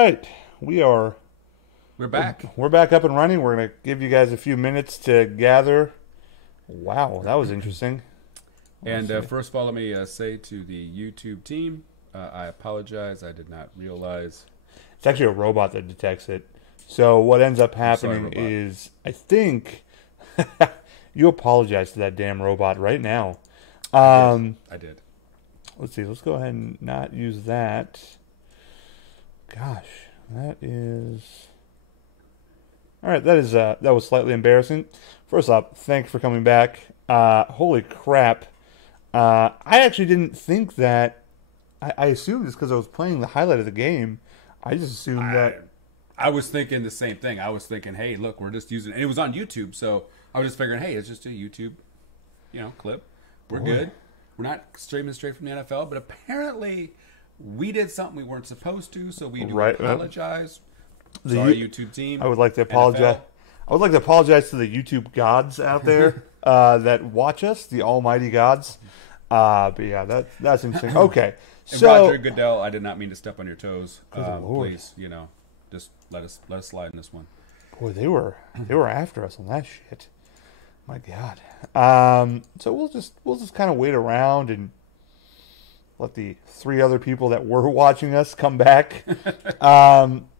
right. We're back. We're back up and running. We're going to give you guys a few minutes to gather. Wow, that was interesting. And first of all, let me say to the YouTube team, I apologize. I did not realize. It's actually a robot that detects it. So what ends up happening robot. is, I think, you apologize to that damn robot right now. I did. Let's see. Let's go ahead and not use that. Gosh, that is... All right, that was slightly embarrassing. First off, thanks for coming back. Holy crap. I actually didn't think that... I assumed it's because I was playing the highlight of the game. I just assumed that... I was thinking the same thing. I was thinking, hey, look, we're just using... And it was on YouTube, so I was just figuring, hey, it's just a YouTube, clip. We're good. We're not streaming straight from the NFL, but apparently we did something we weren't supposed to, so we do apologize. Sorry, YouTube team. I would like to apologize. NFL. I would like to apologize to the YouTube gods out there that watch us, the almighty gods. But yeah, that's interesting. Okay, and so Roger Goodell, I did not mean to step on your toes. Please, just let us slide in this one. Boy, they were after us on that shit. My God. So we'll just kind of wait around and let the three other people that were watching us come back,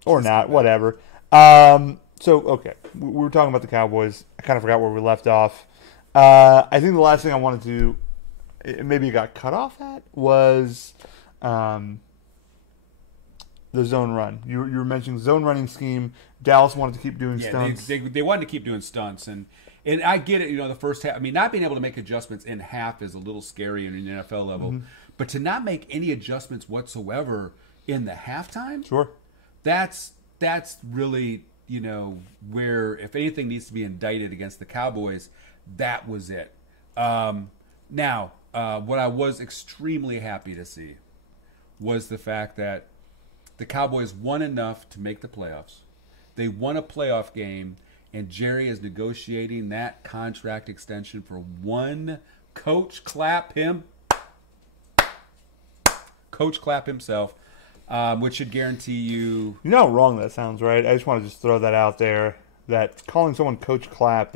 or not, whatever. So okay, we were talking about the Cowboys. I kind of forgot where we left off. I think the last thing I wanted to, maybe it got cut off at, was the zone run. You were mentioning zone running scheme. Dallas wanted to keep doing stunts. They wanted to keep doing stunts, and I get it. The first half. I mean, not being able to make adjustments in half is a little scary in an NFL level, but to not make any adjustments whatsoever in the halftime, sure, that's really where, if anything needs to be indicted against the Cowboys, that was it. Now, what I was extremely happy to see was the fact that the Cowboys won enough to make the playoffs. They won a playoff game, and Jerry is negotiating that contract extension for one coach clap him. Coach clap himself, which should guarantee you... You know how wrong that sounds, right? I just want to just throw that out there, that calling someone Coach Clap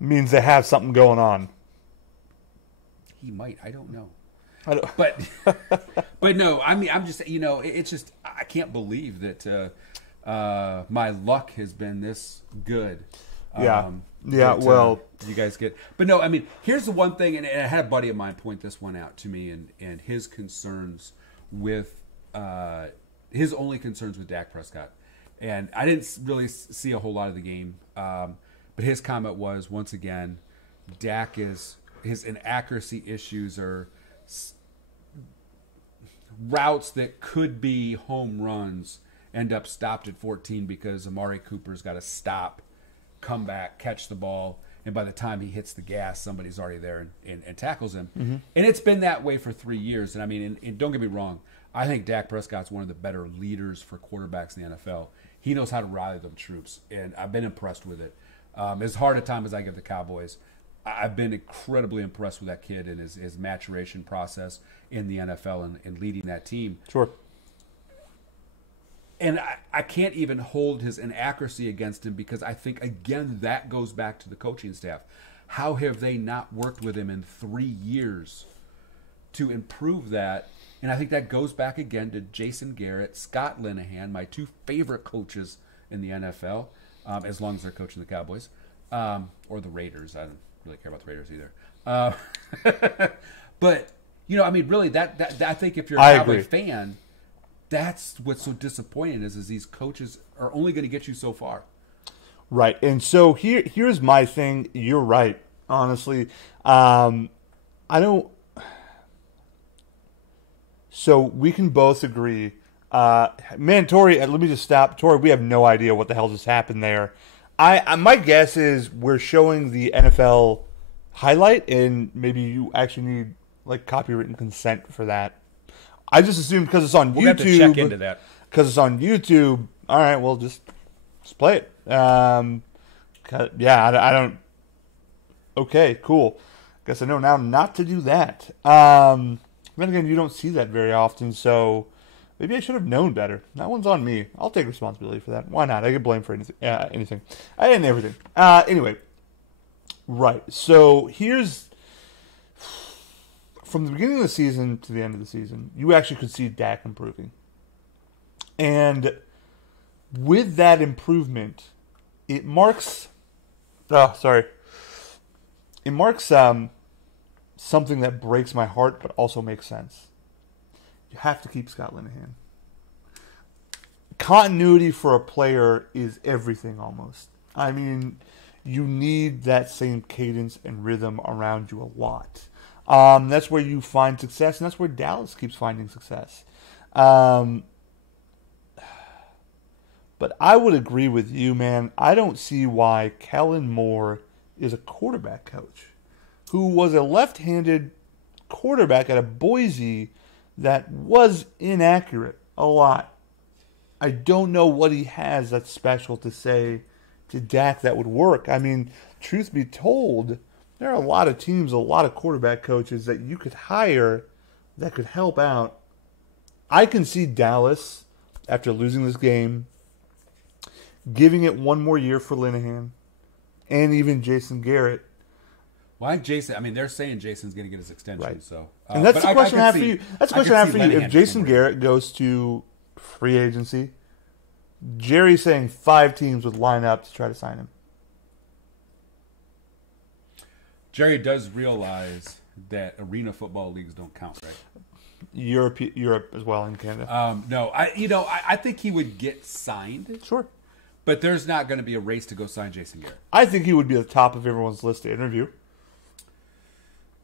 means they have something going on. He might. I don't know. But no, I mean, I'm just, it's just, I can't believe that my luck has been this good. Well, you guys get, but no, I mean, here's the one thing, and I had a buddy of mine point this one out to me, and his concerns with, his only concerns with Dak Prescott. And I didn't really see a whole lot of the game, but his comment was, once again, his inaccuracy issues are routes that could be home runs end up stopped at 14 because Amari Cooper's got to stop, come back, catch the ball, and by the time he hits the gas, somebody's already there and tackles him. Mm-hmm. And it's been that way for 3 years. And I mean, and don't get me wrong, I think Dak Prescott's one of the better leaders for quarterbacks in the NFL. He knows how to rally them troops, and I've been impressed with it. As hard a time as I give the Cowboys, I've been incredibly impressed with that kid and his maturation process in the NFL and leading that team. Sure. And I can't even hold his inaccuracy against him because I think, again, that goes back to the coaching staff. How have they not worked with him in 3 years to improve that? And I think that goes back again to Jason Garrett, Scott Linehan, my two favorite coaches in the NFL, as long as they're coaching the Cowboys, or the Raiders. I don't really care about the Raiders either. But, I mean, really, that I think if you're a Cowboy fan, that's what's so disappointing is these coaches are only going to get you so far. Right. And so here's my thing. You're right, honestly. I don't... So we can both agree. Man, Tori, let me just stop. Tori, we have no idea what the hell just happened there. My guess is we're showing the NFL highlight, and maybe you actually need copywritten consent for that. I just assumed because it's on YouTube. We'll have to check into that. Because it's on YouTube. All right, well, just play it. I don't. Okay, cool. Guess I know now not to do that. Then again, you don't see that very often, so Maybe I should have known better. That one's on me. I'll take responsibility for that. Why not? I get blamed for anything. Anything. And everything. Anyway. Right. So here's... From the beginning of the season to the end of the season, you actually could see Dak improving. And with that improvement, it marks... Oh, sorry. It marks something that breaks my heart, but also makes sense. You have to keep Scott Linehan. Continuity for a player is everything almost. I mean, you need that same cadence and rhythm around you a lot. That's where you find success, and that's where Dallas keeps finding success. But I would agree with you, man. I don't see why Kellen Moore is a quarterback coach who was a left-handed quarterback at a Boise that was inaccurate a lot. I don't know what he has that's special to say to Dak that would work. I mean, truth be told, there are a lot of teams, a lot of quarterback coaches that you could hire that could help out. I can see Dallas, after losing this game, giving it one more year for Linehan and even Jason Garrett. Why Jason? I mean, they're saying Jason's going to get his extension. Right. So, and that's the question I have for you. That's the question I have for you. If Jason somewhere. Garrett goes to free agency, Jerry's saying 5 teams would line up to try to sign him. Jerry does realize that arena football leagues don't count, right? Europe as well, in Canada. No, I think he would get signed. Sure. But there's not going to be a race to go sign Jason Garrett. I think he would be at the top of everyone's list to interview.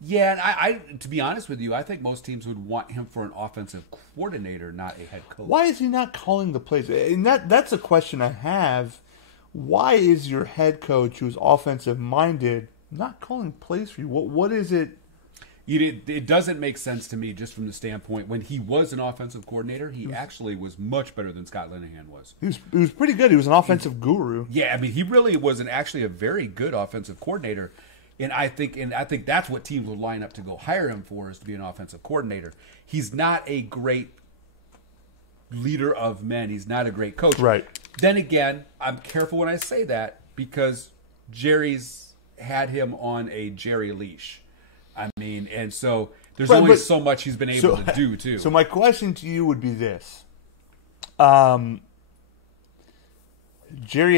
Yeah, and I to be honest with you, I think most teams would want him for an offensive coordinator, not a head coach. Why is he not calling the plays? And that's a question I have. Why is your head coach, who's offensive minded, not calling plays for you? What is it? It doesn't make sense to me just from the standpoint when he was an offensive coordinator, he actually was much better than Scott Linehan was. He was pretty good. He was an offensive guru. Yeah, I mean, he really was actually a very good offensive coordinator. And I think that's what teams will line up to go hire him for, is to be an offensive coordinator. He's not a great leader of men. He's not a great coach. Right. Then again, I'm careful when I say that because Jerry's had him on a Jerry leash. I mean, and so there's only so much he's been able to do, too. So my question to you would be this. Jerry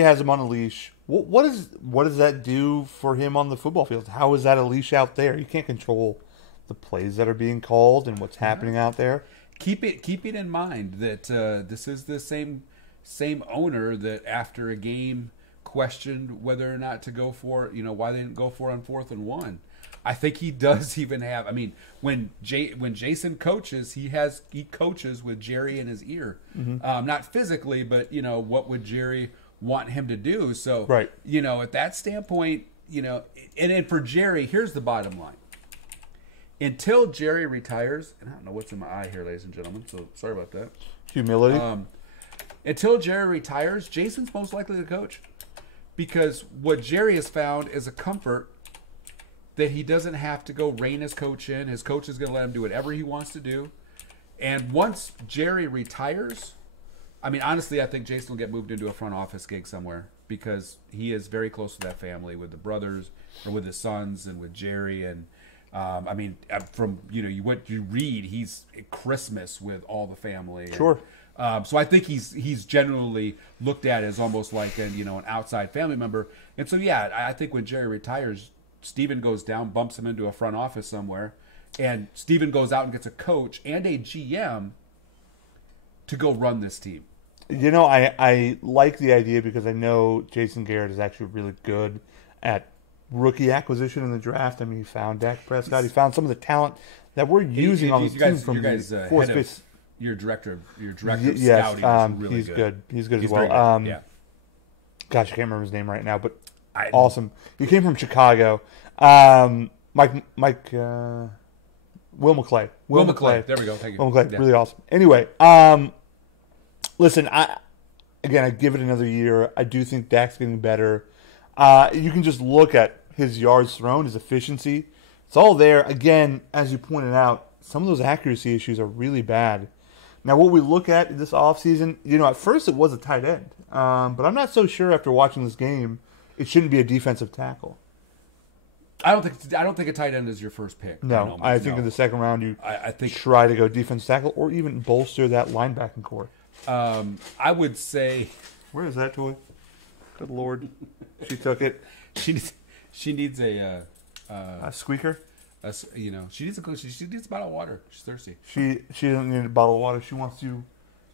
has him on a leash. What does that do for him on the football field? How is that a leash out there? You can't control the plays that are being called and what's happening out there. Keep it in mind that this is the same owner that after a game questioned whether or not to go for, why they didn't go for it on 4th and 1. I think he does even have. I mean, when Jason coaches, he coaches with Jerry in his ear, not physically, but what would Jerry want him to do? So, right. At that standpoint, and for Jerry, here's the bottom line: until Jerry retires, and I don't know what's in my eye here, ladies and gentlemen, so sorry about that. Humility. Until Jerry retires, Jason's most likely to coach, because what Jerry has found is a comfort that he doesn't have to go rein his coach in. His coach is going to let him do whatever he wants to do. And once Jerry retires, I mean, honestly, I think Jason will get moved into a front office gig somewhere because he is very close to that family with the brothers or with his sons and with Jerry. And, I mean, from, you read, he's at Christmas with all the family. Sure. And, so I think he's generally looked at as almost like an outside family member. And so, yeah, I think when Jerry retires, Steven goes down, bumps him into a front office somewhere, and Steven goes out and gets a coach and a GM to go run this team. I like the idea because I know Jason Garrett is actually really good at rookie acquisition in the draft. I mean, he found Dak Prescott. He found some of the talent that we're using on the team from the fourth space. Your director of scouting is really good. He's good as very well. good. Yeah. Gosh, I can't remember his name right now, but awesome. He came from Chicago. Will McClay. Will McClay. There we go. Thank you. Will McClay. Yeah. Really awesome. Anyway, listen, I give it another year. I do think Dak's getting better. You can just look at his yards thrown, his efficiency. It's all there. Again, as you pointed out, some of those accuracy issues are really bad. Now, what we look at this offseason, at first it was a tight end. But I'm not so sure after watching this game, it shouldn't be a defensive tackle. I don't think a tight end is your first pick. No, I think in the second round you I think try to go defensive tackle or even bolster that linebacking core. I would say, where is that toy? Good Lord, she took it. She needs a squeaker. She needs a bottle of water. She's thirsty. She doesn't need a bottle of water. She wants to.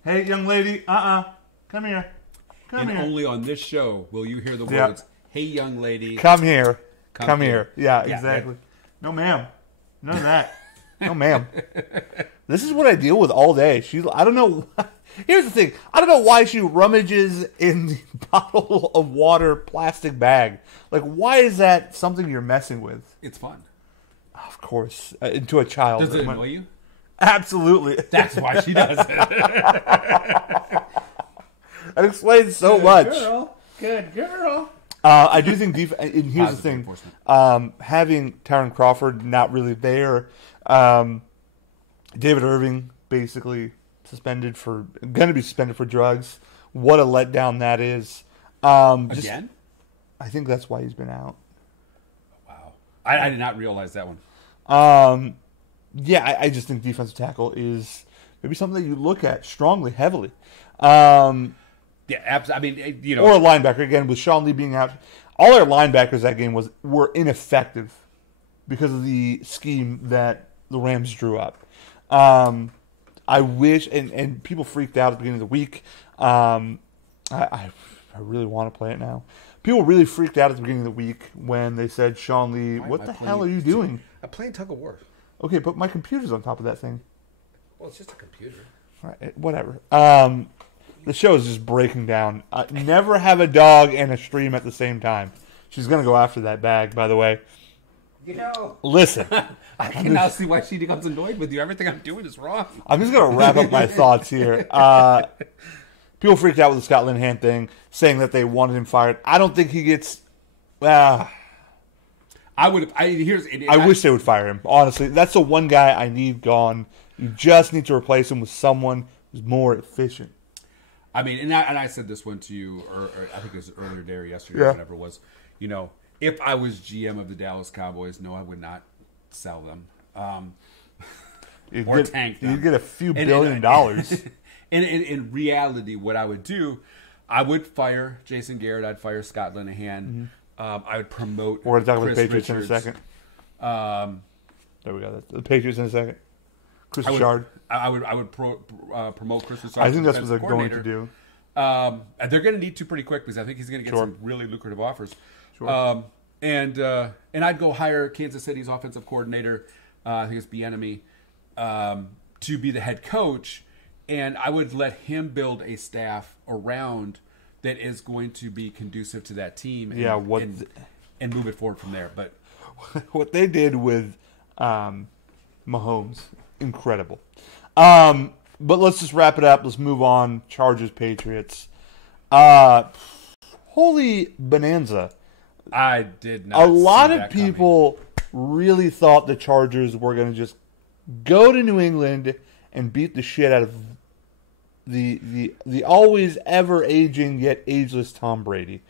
Hey, young lady, come here. Come here. Only on this show will you hear the words, "Hey, young lady, come here." Come here. Yeah, exactly. No, ma'am. None of that. No, ma'am. This is what I deal with all day. I don't know. Here's the thing. I don't know why she rummages in the bottle of water plastic bag. Like, why is that something you're messing with? It's fun. Of course. To a child. Does it annoy you? Absolutely. That's why she does it. That explains so much. Good girl. I do think and here's the thing. Having Tyron Crawford not really there, David Irving basically going to be suspended for drugs. What a letdown that is. Again? I think that's why he's been out. Wow. I did not realize that one. Yeah, I just think defensive tackle is maybe something that you look at strongly, heavily. Yeah, absolutely. I mean, or a linebacker again with Sean Lee being out. All our linebackers that game were ineffective because of the scheme that the Rams drew up. I wish, and people freaked out at the beginning of the week. I really want to play it now. People really freaked out at the beginning of the week when they said, Sean Lee, what the hell are you doing? I'm playing tug of war. Okay, but my computer's on top of that thing. Well, it's just a computer. All right, whatever. The show is just breaking down. Never have a dog and a stream at the same time. She's going to go after that bag, by the way. Listen. I can now see why she becomes annoyed with you. Everything I'm doing is wrong. I'm just going to wrap up my thoughts here. People freaked out with the Scott Linehan thing, saying that they wanted him fired. I don't think he gets... I wish they would fire him. Honestly, that's the one guy I need gone. You just need to replace him with someone who's more efficient. I mean, and I said this one to you, or I think it was earlier today or yesterday, or whatever it was. If I was GM of the Dallas Cowboys, no, I would not sell them tank them. You'd get a few $billion dollars. And in reality, what I would do, I would fire Jason Garrett. I'd fire Scott Linehan. I would promote. We're going to talk about the Patriots Richards. in a second. There we go. The Patriots in a second. Chris Richard. I would promote Chris Richard. I think that's what they're going to do. They're going to need to pretty quick because I think he's going to get some really lucrative offers. Sure. And I'd go hire Kansas City's offensive coordinator. I think it's Bieniemy, to be the head coach, and I would let him build a staff around that is going to be conducive to that team. And, and move it forward from there. But what they did with Mahomes, incredible. But let's just wrap it up. Let's move on. Chargers, Patriots. Holy bonanza. I did not. A lot of people really thought the Chargers were going to just go to New England and beat the shit out of the always ever aging yet ageless Tom Brady.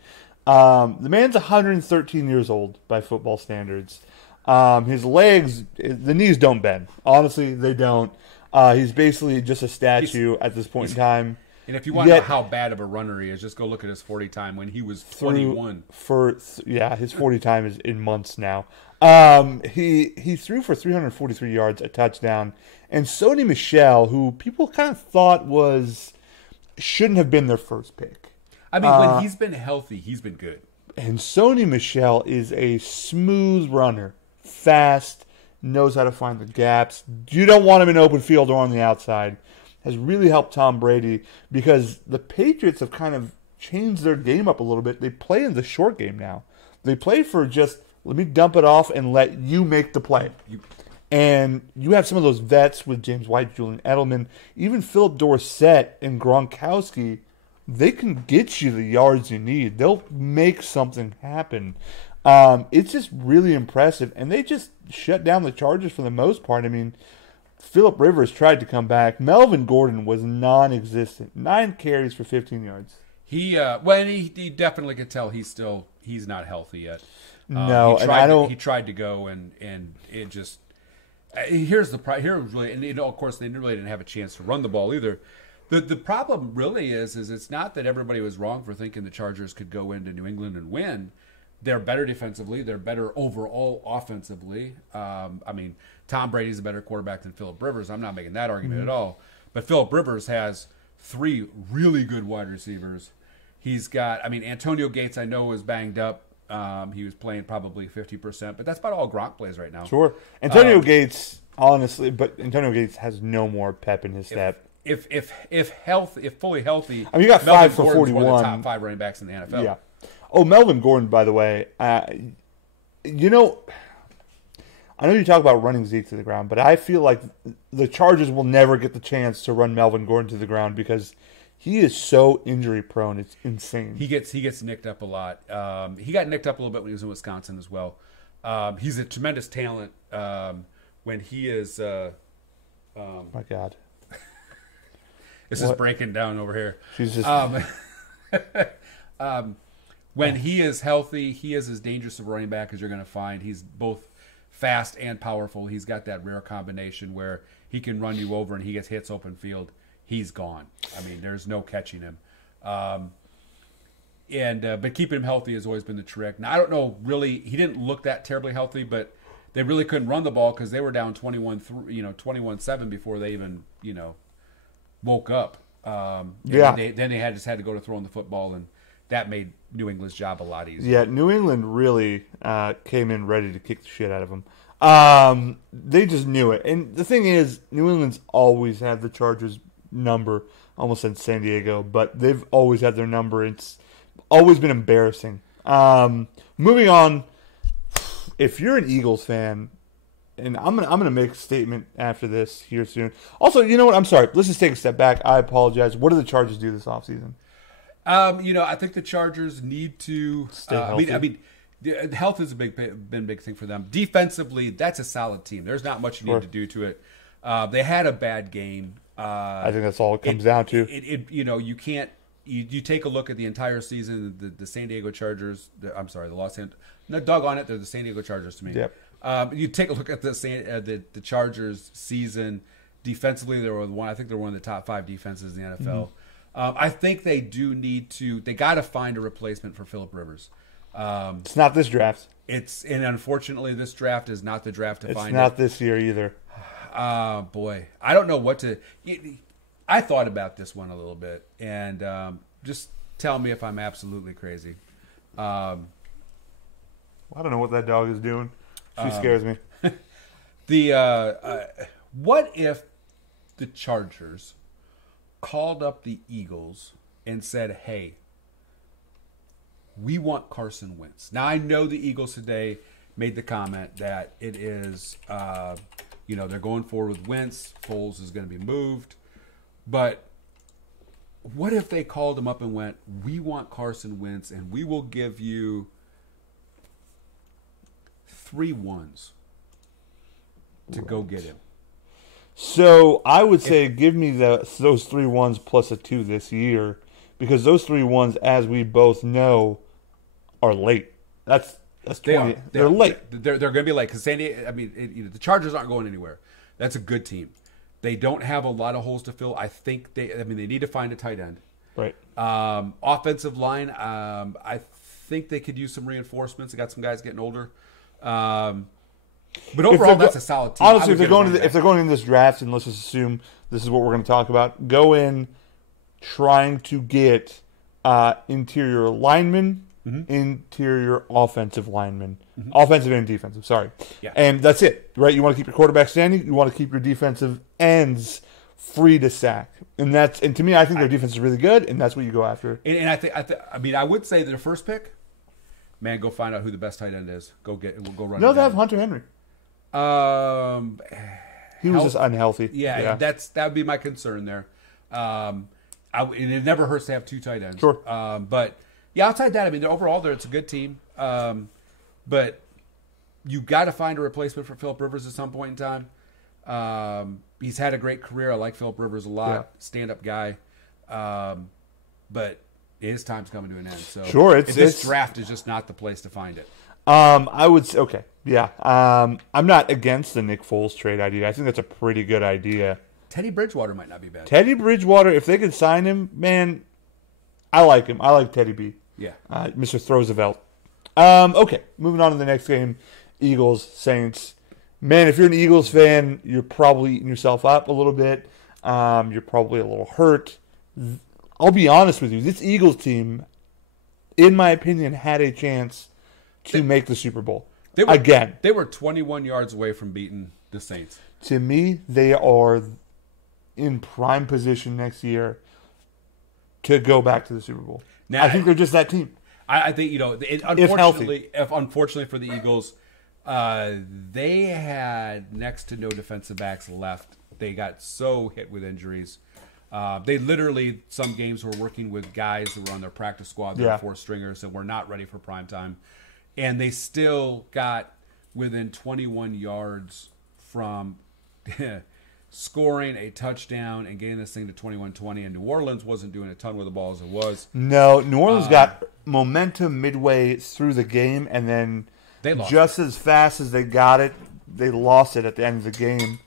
The man's 113 years old by football standards. His legs, the knees don't bend. Honestly, they don't. He's basically just a statue at this point in time. And if you want to know how bad of a runner he is, just go look at his 40 time when he was 21. His 40 time is in months now. He threw for 343 yards, a touchdown. And Sony Michel, who people kind of thought shouldn't have been their first pick. I mean, when he's been healthy, he's been good. And Sony Michel is a smooth runner, fast, knows how to find the gaps. You don't want him in open field or on the outside. Has really helped Tom Brady because the Patriots have kind of changed their game up a little bit. They play in the short game now. They play for just, let me dump it off and let you make the play. And you have some of those vets with James White, Julian Edelman, even Philip Dorsett and Gronkowski. They can get you the yards you need. They'll make something happen. It's just really impressive. And they just shut down the Chargers for the most part. I mean, Phillip Rivers tried to come back. Melvin Gordon was non-existent. 9 carries for 15 yards. He definitely could tell he's not healthy yet. No, he tried to go and it just here's really, and of course they really didn't have a chance to run the ball either. The problem really is it's not that everybody was wrong for thinking the Chargers could go into New England and win. They're better defensively. They're better overall offensively. Tom Brady's a better quarterback than Phillip Rivers. I'm not making that argument at all. But Phillip Rivers has 3 really good wide receivers. He's got, Antonio Gates I know is banged up. He was playing probably 50%, but that's about all Gronk plays right now. Sure. Antonio Gates, honestly, but Antonio Gates has no more pep in his step. If fully healthy, you got 5 for Gordon's 41. One of the top 5 running backs in the NFL. Yeah. Oh, Melvin Gordon, by the way, I know you talk about running Zeke to the ground, but I feel like the Chargers will never get the chance to run Melvin Gordon to the ground because he is so injury prone. It's insane. He gets nicked up a lot. He got nicked up a little bit when he was in Wisconsin as well. He's a tremendous talent. When he is, my God, this is breaking down over here. She's just. When he is healthy, he is as dangerous a running back as you're going to find. He's both fast and powerful. He's got that rare combination where he can run you over and he gets hits open field. He's gone. There's no catching him. But keeping him healthy has always been the trick. Now, I don't know, really, he didn't look that terribly healthy, but they really couldn't run the ball because they were down 21-7 before they even, woke up. Then they had to go to throwing the football, and that made New England's job a lot easier. Yeah, New England really came in ready to kick the shit out of them. They just knew it. And the thing is, New England's always had the Chargers' number. Almost said San Diego, but they've always had their number. It's always been embarrassing. Moving on, if you're an Eagles fan, and I'm gonna make a statement after this here soon. Also, you know what? I'm sorry. Let's just take a step back. I apologize. What do the Chargers do this offseason? I think the Chargers need to stay healthy. Health has been a big thing for them. Defensively, that's a solid team. There's not much you need to do to it. They had a bad game. I think that's all it comes down to. You can't. You take a look at the entire season. The San Diego Chargers. The Los Angeles. No, doggone it, they're the San Diego Chargers to me. Yep. You take a look at the Chargers season. Defensively, I think they're one of the top 5 defenses in the NFL. I think they do need to. They got to find a replacement for Phillip Rivers. It's not this draft. And unfortunately, this draft is not the draft to find it. It's not this year either. Boy, I don't know what to. I thought about this one a little bit, and just tell me if I'm absolutely crazy. I don't know what that dog is doing. She scares me. What if the Chargers called up the Eagles and said, "Hey, we want Carson Wentz." Now, I know the Eagles today made the comment that it is, they're going forward with Wentz. Foles is going to be moved. But what if they called him up and went, "We want Carson Wentz, and we will give you 3 ones to go get him"? So I would say give me those 3 ones plus a 2 this year, because those 3 ones, as we both know, are late. That's 20. They're late. They're going to be late because San Diego. The Chargers aren't going anywhere. That's a good team. They don't have a lot of holes to fill. I think they need to find a tight end. Right. Offensive line. I think they could use some reinforcements. They got some guys getting older. But overall, that's a solid team. Honestly, if they're going in this draft, and let's just assume this is what we're going to talk about, go in trying to get interior linemen, interior offensive linemen, offensive and defensive. Sorry, and that's it, right? You want to keep your quarterback standing. You want to keep your defensive ends free to sack, and to me, I think their defense is really good, and that's what you go after. And I would say their first pick. Man, go find out who the best tight end is. Go run. No, they have Hunter Henry. He was just unhealthy. Yeah, that would be my concern there. And it never hurts to have 2 tight ends. Sure. But yeah, outside that, overall, it's a good team. But you got to find a replacement for Phillip Rivers at some point in time. he's had a great career. I like Philip Rivers a lot. Yeah. Stand-up guy. But his time's coming to an end. So Sure, this draft is just not the place to find it. I would say, okay, yeah. I'm not against the Nick Foles trade idea. I think that's a pretty good idea. Teddy Bridgewater might not be bad. Teddy Bridgewater, if they could sign him, man, I like him. I like Teddy B. Yeah. Mr. Roosevelt. Okay, moving on to the next game. Eagles, Saints. Man, if you're an Eagles fan, you're probably eating yourself up a little bit. You're probably a little hurt. I'll be honest with you. This Eagles team, in my opinion, had a chance to make the Super Bowl. They were, Again. They were 21 yards away from beating the Saints. To me, they are in prime position next year to go back to the Super Bowl. Now, I think they're just that team. I think, unfortunately for the Eagles, they had next to no defensive backs left. They got so hit with injuries. They literally, some games were working with guys that were on their practice squad. They were four stringers and were not ready for prime time. And they still got within 21 yards from scoring a touchdown and getting this thing to 21-20. And New Orleans wasn't doing a ton with the ball as it was. No, New Orleans got momentum midway through the game, and then they lost just as fast as they got it, they lost it at the end of the game.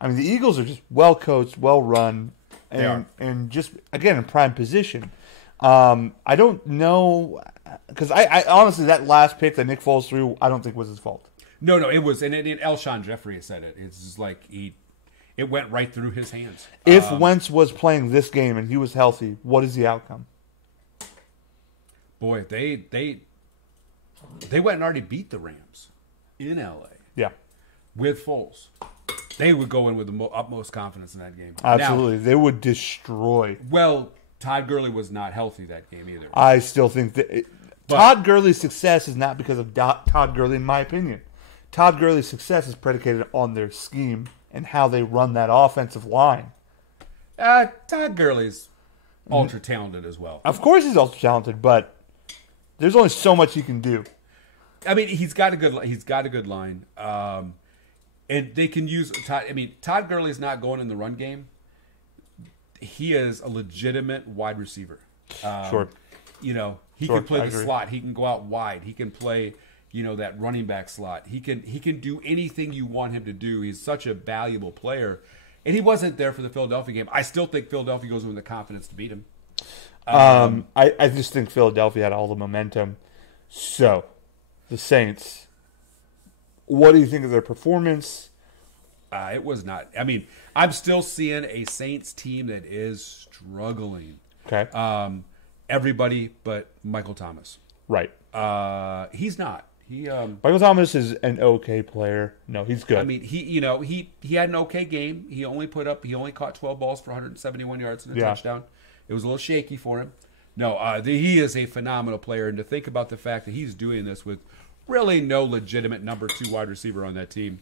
I mean, the Eagles are just well coached, well run, and just, again, in prime position. I don't know, because I honestly, that last pick that Nick Foles threw, I don't think was his fault. No, it was, and Elshon Jeffrey said it. It's just like it went right through his hands. If Wentz was playing this game and he was healthy, what is the outcome? Boy, they went and already beat the Rams in LA. Yeah. With Foles. They would go in with the utmost confidence in that game. Absolutely. Now, they would destroy. Well, Todd Gurley was not healthy that game either. I still think that Todd Gurley's success is not because of Todd Gurley, in my opinion. Todd Gurley's success is predicated on their scheme and how they run that offensive line. Todd Gurley's ultra talented as well. Of course he's ultra talented, but there's only so much he can do. I mean, he's got a good line. And they can use Todd. I mean, Todd Gurley's not going in the run game. He is a legitimate wide receiver. Sure. You know, he can play the slot. He can go out wide. He can play, that running back slot. He can do anything you want him to do. He's such a valuable player. And he wasn't there for the Philadelphia game. I still think Philadelphia goes in with the confidence to beat him. I just think Philadelphia had all the momentum. So, the Saints, what do you think of their performance? It was not. I mean, I'm still seeing a Saints team that is struggling. Okay. Everybody but Michael Thomas. Right. He's not. Michael Thomas is an okay player. No, he's good. I mean, he had an okay game. He only caught 12 balls for 171 yards and a touchdown. It was a little shaky for him. No, he is a phenomenal player, and to think about the fact that he's doing this with really no legitimate number 2 wide receiver on that team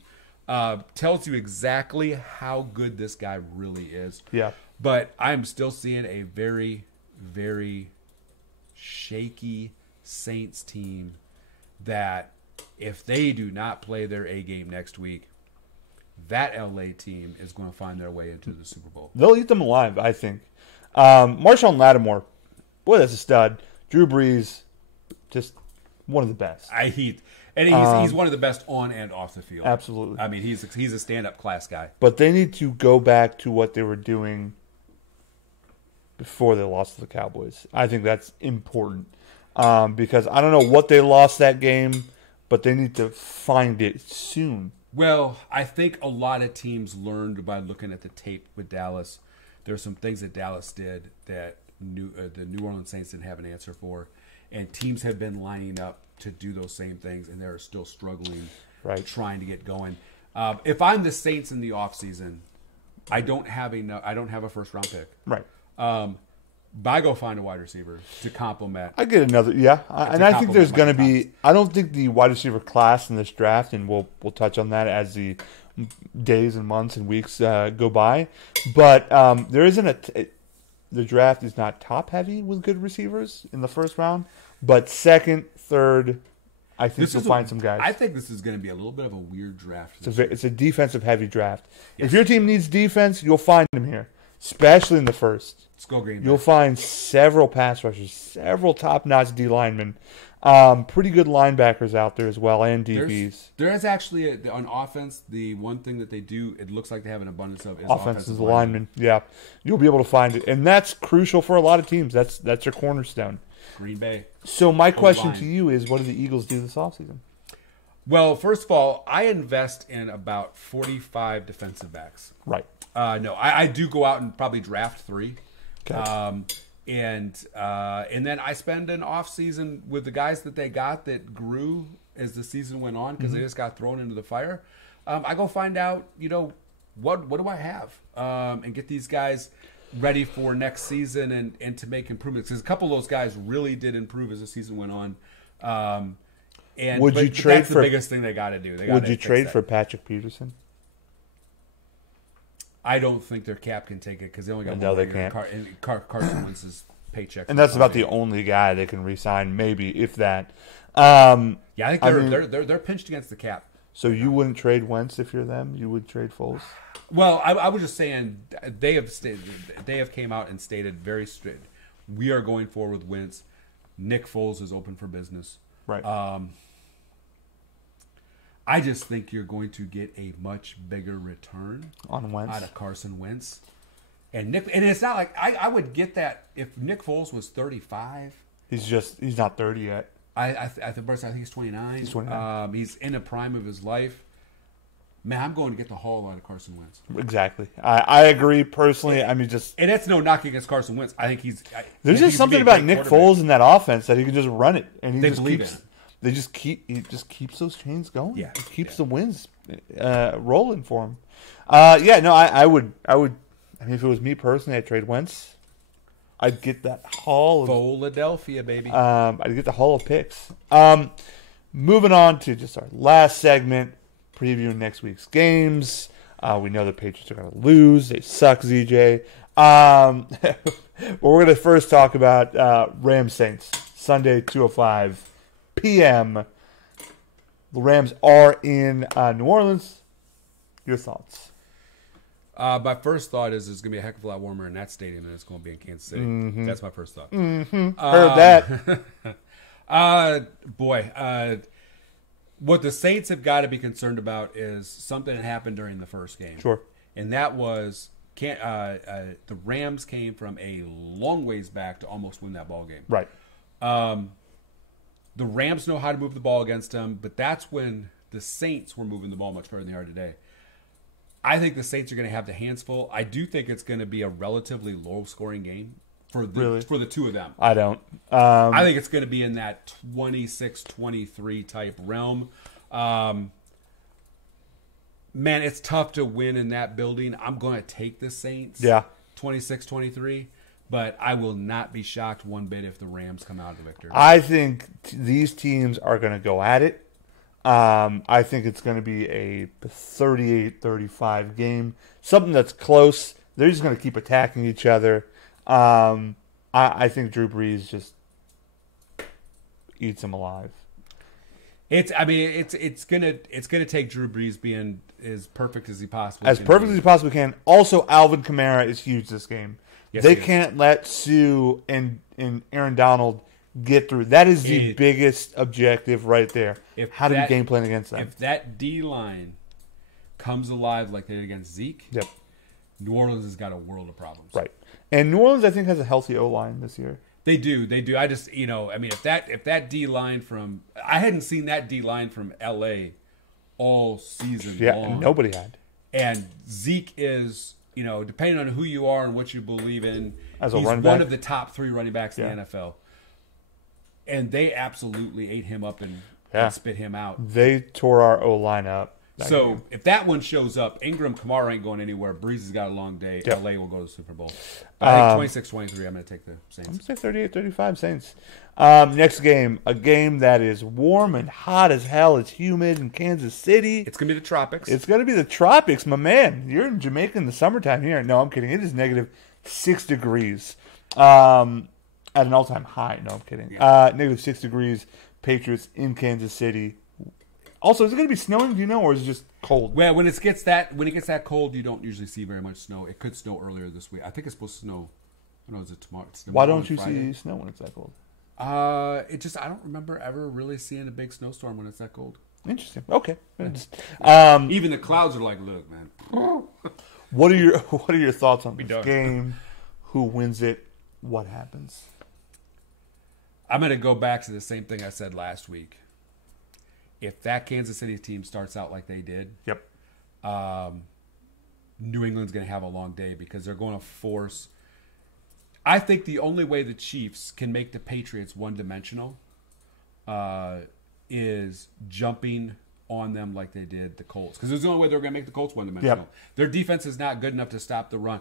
tells you exactly how good this guy really is. Yeah. But I'm still seeing a very, very shaky Saints team that if they do not play their A game next week, that LA team is going to find their way into the Super Bowl. They'll eat them alive, I think. Marshawn Lattimore, boy, that's a stud. Drew Brees, just one of the best. He's one of the best on and off the field. Absolutely. I mean, he's a stand-up class guy. But they need to go back to what they were doing before they lost to the Cowboys. I think that's important. Because I don't know what they lost that game, but they need to find it soon. Well, I think a lot of teams learned by looking at the tape with Dallas. There are some things that Dallas did that the New Orleans Saints didn't have an answer for. And teams have been lining up to do those same things, and they're still struggling, trying to get going. If I'm the Saints in the offseason, I don't have a first-round pick. Right. But I go find a wide receiver to complement. I get another, and I think there's going to be. I don't think the wide receiver class in this draft, and we'll touch on that as the days and months and weeks go by. But there isn't the draft is not top heavy with good receivers in the first round, but second, third, I think you'll find some guys. I think this is going to be a little bit of a weird draft. It's a defensive heavy draft. Yes. If your team needs defense, you'll find them here, especially in the first. Let's go Green Bay. You'll find several pass rushers, several top-notch D linemen, pretty good linebackers out there as well, and DBs. There is actually on offense, the one thing that they do, it looks like they have an abundance of is Offensive linemen. Yeah, you'll be able to find it, and that's crucial for a lot of teams. That's their cornerstone. Green Bay. So my question to you is, what do the Eagles do this offseason? Well, first of all, I invest in about 45 defensive backs. Right. No, I do go out and probably draft 3. Okay. And then I spend an off season with the guys that they got that grew as the season went on because they just got thrown into the fire. I go find out, what do I have, and get these guys ready for next season and to make improvements. Because a couple of those guys really did improve as the season went on. And would you trade that's the biggest thing they got to do. Would you trade for Patrick Peterson? I don't think their cap can take it because they only got no, they can't. Carson Wentz's paycheck, and that's about the only guy they can re-sign, maybe if that. Yeah, I think they're pinched against the cap. So you wouldn't trade Wentz if you're them? You would trade Foles? Well, I was just saying they have came out and stated very strict. We are going forward with Wentz. Nick Foles is open for business. Right. I just think you're going to get a much bigger return on Wentz out of Carson Wentz. And it's not like I would get that if Nick Foles was 35. He's not 30 yet. I think he's 29. He's 29. He's in the prime of his life. Man, I'm going to get the haul out of Carson Wentz. Exactly. I agree personally. I mean, and it's no knock against Carson Wentz. I think there's just something about Nick Foles in that offense that he can just run it, and he just keeps those chains going. Yeah, he keeps the wins rolling for him. I would. I mean, if it was me personally, I'd trade Wentz. I'd get that haul of Philadelphia, baby. I'd get the haul of picks. Moving on to just our last segment, previewing next week's games. We know the Patriots are going to lose. They suck, ZJ. But we're going to first talk about Rams Saints, Sunday, 2:05 p.m. The Rams are in New Orleans. Your thoughts? My first thought is it's going to be a heck of a lot warmer in that stadium than it's going to be in Kansas City. Mm-hmm. That's my first thought. Mm-hmm. Heard that. What the Saints have got to be concerned about is something that happened during the first game. Sure. And that was the Rams came from a long ways back to almost win that ball game. Right. The Rams know how to move the ball against them, but that's when the Saints were moving the ball much better than they are today. I think the Saints are going to have the hands full. I do think it's going to be a relatively low-scoring game for the two of them. I don't. I think it's going to be in that 26-23 type realm. Man, it's tough to win in that building. I'm going to take the Saints. Yeah. 26-23. But I will not be shocked one bit if the Rams come out the victor. I think these teams are going to go at it. I think it's going to be a 38-35 game. Something that's close. They're just going to keep attacking each other. I think Drew Brees just eats them alive. It's gonna take Drew Brees being as perfect as he possibly can. Also, Alvin Kamara is huge this game. Yes, they can't let Sue and Aaron Donald get through. That is the biggest objective right there. How do you game plan against them? If that D-line comes alive like they did against Zeke, yep. New Orleans has got a world of problems. Right. And New Orleans, I think, has a healthy O-line this year. They do. I just, if that D-line from – I hadn't seen that D-line from L.A. all season long. Yeah, nobody had. And Zeke is – depending on who you are and what you believe in, he's one of the top 3 running backs in the NFL. And they absolutely ate him up and spit him out. They tore our O-line up. So if that one shows up, Ingram, Kamara ain't going anywhere. Breeze has got a long day. Yep. LA will go to the Super Bowl. I think 26-23, I'm going to take the Saints. I'm going to say 38-35 Saints. Next game, a game that is warm and hot as hell. It's humid in Kansas City. It's going to be the tropics. It's going to be the tropics, my man. You're in Jamaica in the summertime here. No, I'm kidding. It is negative 6 degrees at an all-time high. No, I'm kidding. Negative 6 degrees. Patriots in Kansas City. Also, is it going to be snowing? Do you know, or is it just cold? Well, when it gets that cold, you don't usually see very much snow. It could snow earlier this week. I think it's supposed to snow. I don't know, is it tomorrow? It's Why tomorrow don't you Friday. see snow when it's that cold? I don't remember ever really seeing a big snowstorm when it's that cold. Interesting. Okay. Even the clouds are like, look, man. What are your thoughts on this done. game? Who wins it? What happens? I'm going to go back to the same thing I said last week. If that Kansas City team starts out like they did, Yep. New England's going to have a long day because they're going to force. I think the only way the Chiefs can make the Patriots one-dimensional is jumping on them like they did the Colts. Because there's the only way they're going to make the Colts one-dimensional. Yep. Their defense is not good enough to stop the run.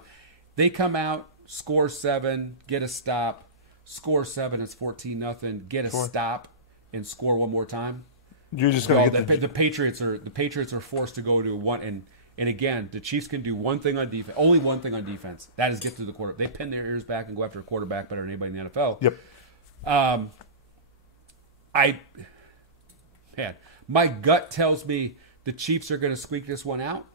They come out, score 7, get a stop, score 7, it's 14-0, get a stop, and score one more time. You're just going to the Patriots are forced to go to one and again the Chiefs can do one thing on defense, only one thing on defense. That is get to the quarter. They pin their ears back and go after a quarterback better than anybody in the NFL. Yep. My gut tells me the Chiefs are going to squeak this one out.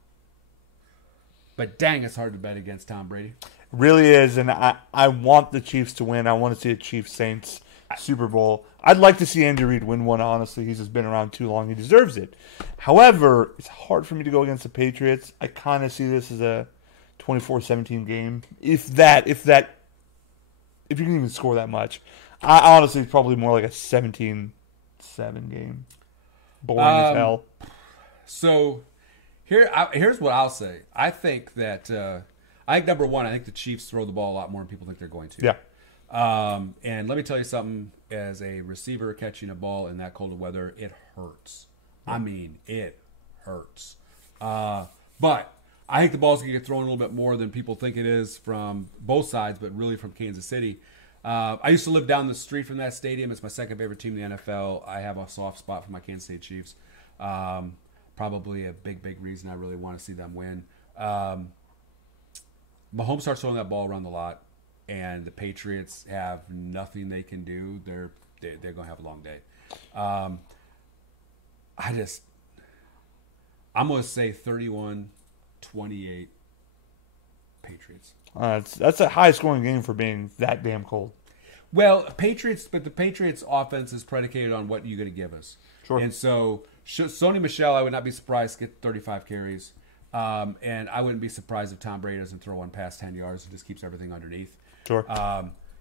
But dang, it's hard to bet against Tom Brady. It really is, and I want the Chiefs to win. I want to see a Chiefs-Saints Super Bowl. I'd like to see Andy Reid win one, honestly. He's just been around too long. He deserves it. However, it's hard for me to go against the Patriots. I kind of see this as a 24-17 game. If you can even score that much. I honestly, it's probably more like a 17-7 game. Boring as hell. So here's what I'll say. I think that number one, I think the Chiefs throw the ball a lot more than people think they're going to. Yeah. And let me tell you something. As a receiver catching a ball in that cold of weather, it hurts. I mean, it hurts. But I think the ball's going to get thrown a little bit more than people think it is from both sides, but really from Kansas City. I used to live down the street from that stadium. It's my second favorite team in the NFL. I have a soft spot for my Kansas City Chiefs. Probably a big reason I really want to see them win. Mahomes starts throwing that ball around the lot, and the Patriots have nothing they can do. They're going to have a long day. I'm going to say 31-28 Patriots. That's a high-scoring game for being that damn cold. Well, the Patriots' offense is predicated on what you're going to give us. Sure. And so, Sony Michel, I would not be surprised to get 35 carries. And I wouldn't be surprised if Tom Brady doesn't throw one past 10 yards and just keeps everything underneath. Sure.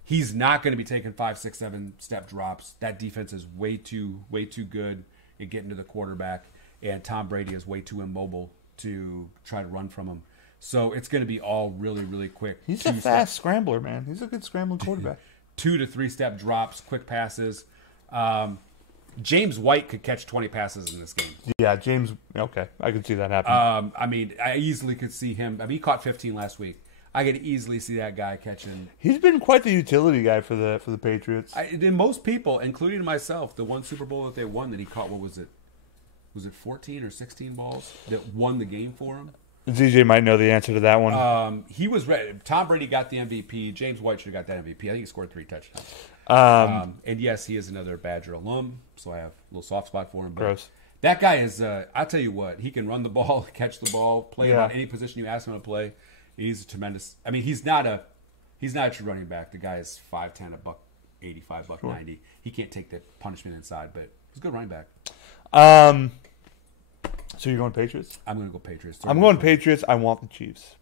He's not going to be taking 5, 6, 7 step drops. That defense is way too good at getting to the quarterback, and Tom Brady is way too immobile to try to run from him. So it's going to be all really, really quick. He's a fast scrambler, man. He's a good scrambling quarterback. 2 to 3 step drops, quick passes. James White could catch 20 passes in this game. Yeah, James. Okay, I could see that happen. I easily could see him. He caught 15 last week. I could easily see that guy catching. He's been quite the utility guy for the Patriots. And most people, including myself, the one Super Bowl that they won that he caught, what was it? Was it 14 or 16 balls that won the game for him? ZJ might know the answer to that one. He was ready. Tom Brady got the MVP. James White should have got that MVP. I think he scored 3 touchdowns. And yes, he is another Badger alum, so I have a little soft spot for him. But Gross. That guy is, I'll tell you what, he can run the ball, catch the ball, play about any position you ask him to play. He's a tremendous. I mean, he's not a true running back. The guy is 5'10", $185, $190. He can't take the punishment inside, but he's a good running back. So you're going Patriots? I'm going to go Patriots. I'm going Patriots. I want the Chiefs.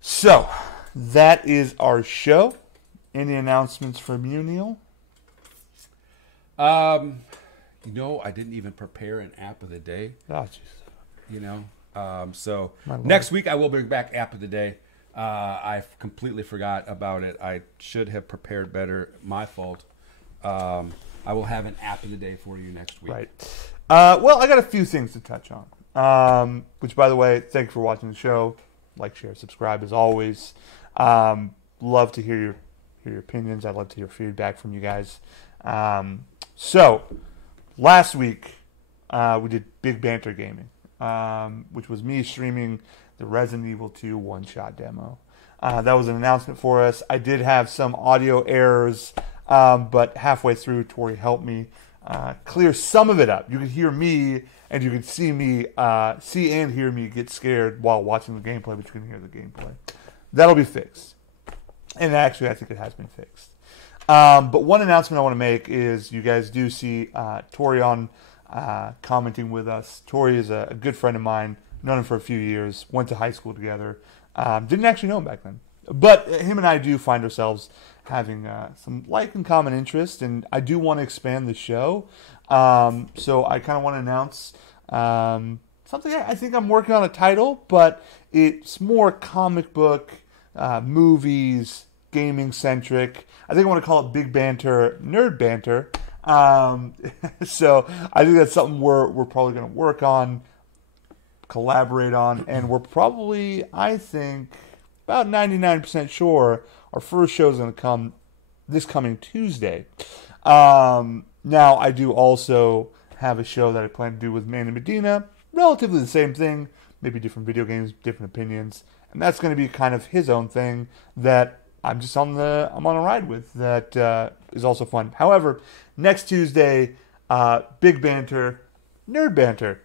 So that is our show. Any announcements from you, Neil? I didn't even prepare an app of the day. Oh, jeez. So next week I will bring back app of the day. I completely forgot about it. I should have prepared better. My fault. I will have an app of the day for you next week. Right. Well, I got a few things to touch on. Which, by the way, thank you for watching the show. Like, share, subscribe as always. Love to hear your opinions. I'd love to hear feedback from you guys. So last week we did Big Banter Gaming, which was me streaming the Resident Evil 2 one-shot demo. That was an announcement for us. I did have some audio errors but halfway through, Tori helped me clear some of it up. You could hear me, and you could see and hear me get scared while watching the gameplay, but you can hear the gameplay. That'll be fixed. And actually, I think it has been fixed. But one announcement I want to make is you guys do see Tori on commenting with us. Tori is a good friend of mine. Known him for a few years. Went to high school together. Didn't actually know him back then. But him and I do find ourselves having some like and common interest, and I do want to expand the show. So I kind of want to announce something. I think I'm working on a title, but it's more comic book, movies, gaming centric. I think I want to call it Big Banter, Nerd Banter. So I think that's something we're probably going to work on, collaborate on, and we're probably, I think, about 99% sure our first show is going to come this coming Tuesday. Now, I do also have a show that I plan to do with Manny Medina. Relatively the same thing, maybe different video games, different opinions. And that's going to be kind of his own thing that I'm on a ride with that is also fun. However, next Tuesday, Big Banter, Nerd Banter.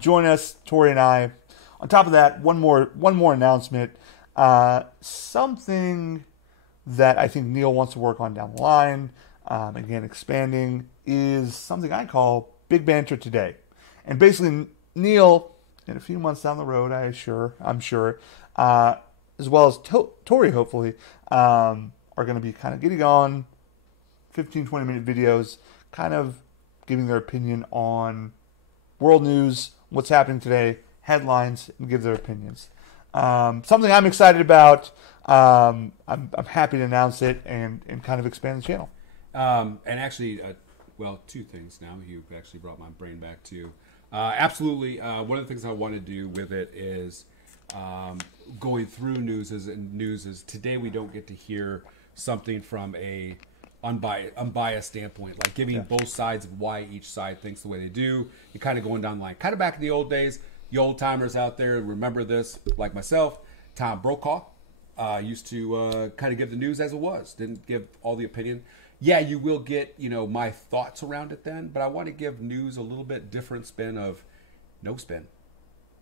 Join us, Tori and I. On top of that, one more announcement. Something that I think Neil wants to work on down the line, again expanding, is something I call Big Banter Today. And basically, Neil, in a few months down the road, I'm sure, as well as Tori, hopefully, are going to be kind of getting on 15, 20-minute videos, kind of giving their opinion on world news, what's happening today, headlines, and give their opinions. Something I'm excited about. I'm happy to announce it and kind of expand the channel. And actually, well, two things now. You actually brought my brain back to. Absolutely. One of the things I want to do with it is going through news is today we don't get to hear something from a unbiased standpoint, like giving both sides of why each side thinks the way they do. You're kind of going down the line, kind of back in the old days. You old timers out there remember this, like myself. Tom Brokaw used to kind of give the news as it was, didn't give all the opinion. Yeah, you will get my thoughts around it then, but I want to give news a little bit different spin of no spin.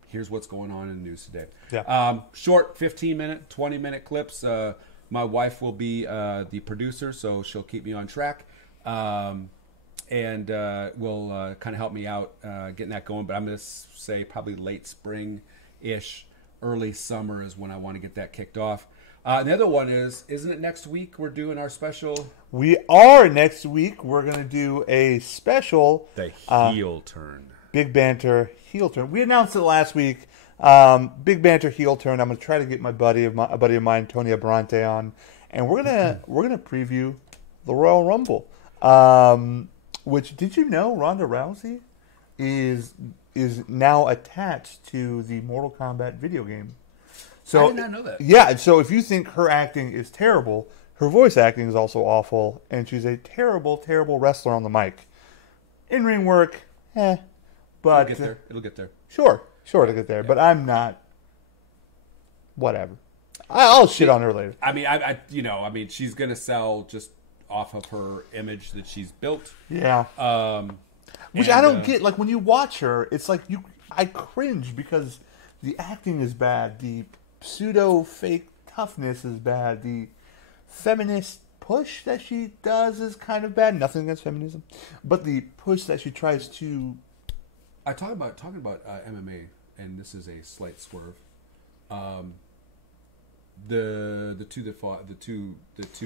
Here's what's going on in the news today. Yeah. Short 15-minute, 20-minute clips. My wife will be the producer, so she'll keep me on track. And will kind of help me out getting that going. But I'm going to say probably late spring-ish, early summer is when I want to get that kicked off. The other one isn't it next week we're doing our special? We are next week. We're going to do a special. The heel turn. Big Banter heel turn. We announced it last week. Big Banter heel turn. I'm going to try to get a buddy of mine, Tony Abrante, on, and we're gonna preview the Royal Rumble. Which, did you know Ronda Rousey is now attached to the Mortal Kombat video game? So, I did not know that. Yeah, so if you think her acting is terrible, her voice acting is also awful, and she's a terrible, terrible wrestler on the mic. In-ring work, but It'll get there. Sure to get there, but I'm not. Whatever. I'll shit on her later. I mean, she's gonna sell just off of her image that she's built. Yeah. Which I don't get. Like, when you watch her, it's like I cringe because the acting is bad. The pseudo fake toughness is bad. The feminist push that she does is kind of bad. Nothing against feminism, but the push that she tries to. I talking about MMA, and this is a slight swerve. The two that fought, the two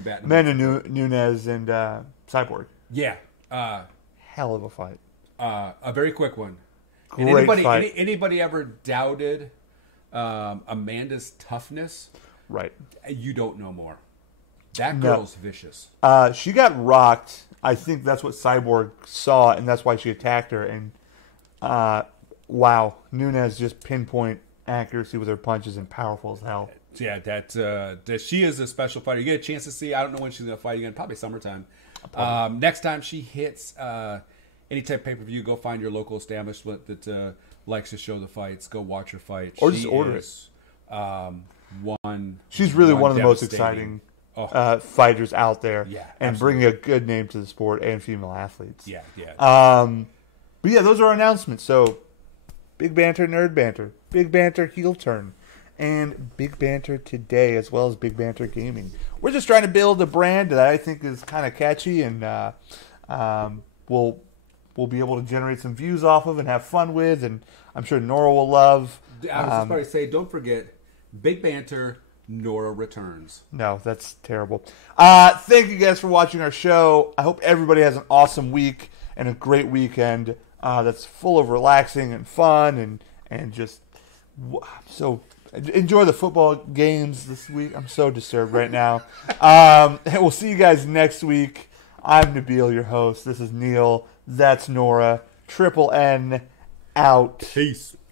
Batman. Amanda Nunes and Cyborg. Yeah. Hell of a fight. A very quick one. Great fight. Anybody ever doubted Amanda's toughness? Right. You don't know more. That girl's vicious. She got rocked. I think that's what Cyborg saw, and that's why she attacked her. And wow, Nunes just pinpoint accuracy with her punches and powerful as hell. Yeah, that she is a special fighter. You get a chance to see. I don't know when she's going to fight again. Probably summertime. Next time she hits any type of pay-per-view, go find your local establishment that likes to show the fights. Go watch her fight. Or just order it. She's really one of the most exciting fighters out there, Yeah, and absolutely. bringing a good name to the sport and female athletes. Yeah. But yeah, those are our announcements. So, Big Banter, Nerd Banter, Big Banter, Heel Turn, and Big Banter Today, as well as Big Banter Gaming. We're just trying to build a brand that I think is kind of catchy, and we'll be able to generate some views off of and have fun with, and I'm sure Nora will love. I was just about to say, don't forget, Big Banter, Nora returns. No, that's terrible. Thank you guys for watching our show. I hope everybody has an awesome week and a great weekend that's full of relaxing and fun and just so enjoy the football games this week. I'm so disturbed right now. And we'll see you guys next week. I'm Nabil, your host. This is Neil. That's Nora. Triple N out. Peace.